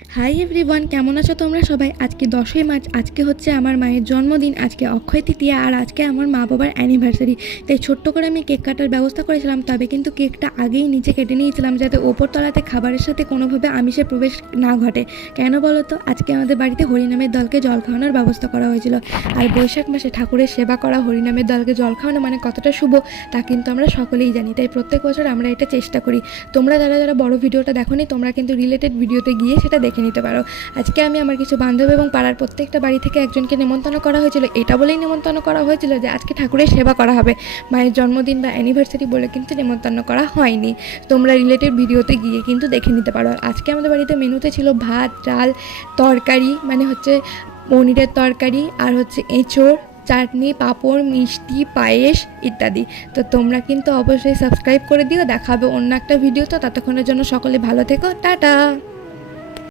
Hi everyone, কেমন আছো তোমরা সবাই? আজকে 10ই মার্চ, আজকে হচ্ছে আমার মায়ের জন্মদিন, আজকে অক্ষয় তৃতীয়া, আর আজকে আমার মা বাবার অ্যানিভার্সারি। তাই ছোট্ট করে আমি কেক কাটার ব্যবস্থা করেছিলাম, তবে কিন্তু কেকটা আগেই নিচে কেটে নিয়েছিলাম যাতে ওপরতলাতে খাবারের সাথে কোনোভাবে আমিষের প্রবেশ না ঘটে। কেন বলো তো? আজকে আমাদের বাড়িতে হরিনামের দলকে জল খাওয়ানোর ব্যবস্থা করা হয়েছিল, আর বৈশাখ মাসে ঠাকুরের সেবা করা, হরিনামের দলকে জল খাওয়ানো মানে কতটা শুভ তা কিন্তু আমরা সকলেই জানি। তাই প্রত্যেক বছর আমরা এটা চেষ্টা করি। তোমরা যারা যারা বড় ভিডিওটা দেখোনি, তোমরা কিন্তু রিলেটেড ভিডিওতে গিয়ে সেটা দেখে নিতে পারো। আজকে আমি আমার কিছু বান্ধব এবং পাড়ার প্রত্যেকটা বাড়ি থেকে একজনকে নেমন্তন্ন করা হয়েছিল। এটা বলেই নেমন্তন্ন করা হয়েছিল যে আজকে ঠাকুরের সেবা করা হবে, মায়ের জন্মদিন বা অ্যানিভার্সারি বলে কিন্তু নেমন্তন্ন করা হয়নি। তোমরা রিলেটেড ভিডিওতে গিয়ে কিন্তু দেখে নিতে পারো। আজকে আমাদের বাড়িতে মেনুতে ছিল ভাত, ডাল, তরকারি মানে হচ্ছে পনিরের তরকারি, আর হচ্ছে এঁচোড়, চাটনি, পাঁপড়, মিষ্টি, পায়েস ইত্যাদি। তো তোমরা কিন্তু অবশ্যই সাবস্ক্রাইব করে দিও। দেখা হবে অন্য একটা ভিডিও। তো ততক্ষণের জন্য সকলে ভালো থেকো, টাটা।